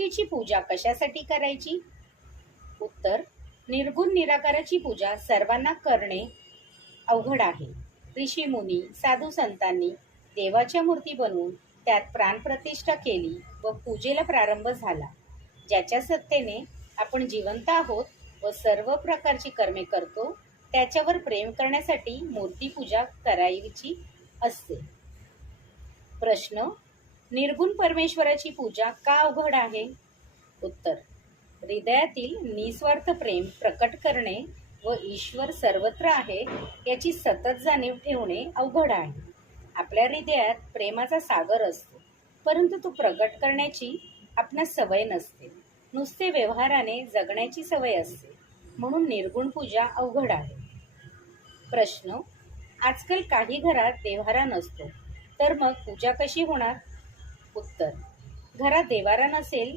मूर्तीची पूजा कशासाठी करायची? उत्तर, निर्गुण निराकाराची पूजा सर्वांना करणे अवघड आहे. ऋषी मुनी साधू संतांनी देवाच्या मूर्ती बनवून त्यात प्राणप्रतिष्ठा केली व पूजेला प्रारंभ झाला. ज्याच्या सत्तेने आपण जिवंत आहोत व सर्व प्रकारची कर्मे करतो त्याच्यावर प्रेम करण्यासाठी मूर्तीपूजा करायची असते. प्रश्न, निर्गुण परमेश्वराची पूजा का अवघड आहे? उत्तर, हृदयातील निस्वार्थ प्रेम प्रकट करणे व ईश्वर सर्वत्र आहे याची सतत जाणीव ठेवणे अवघड आहे. आपल्या हृदयात प्रेमाचा सागर असतो, परंतु तो प्रकट करण्याची आपणास सवय नसते. नुसते व्यवहाराने जगण्याची सवय असते, म्हणून निर्गुण पूजा अवघड आहे. प्रश्न, आजकाल काही घरात देव्हारा नसतो, तर मग पूजा कशी होणार? उत्तर, घरात देव्हारा नसेल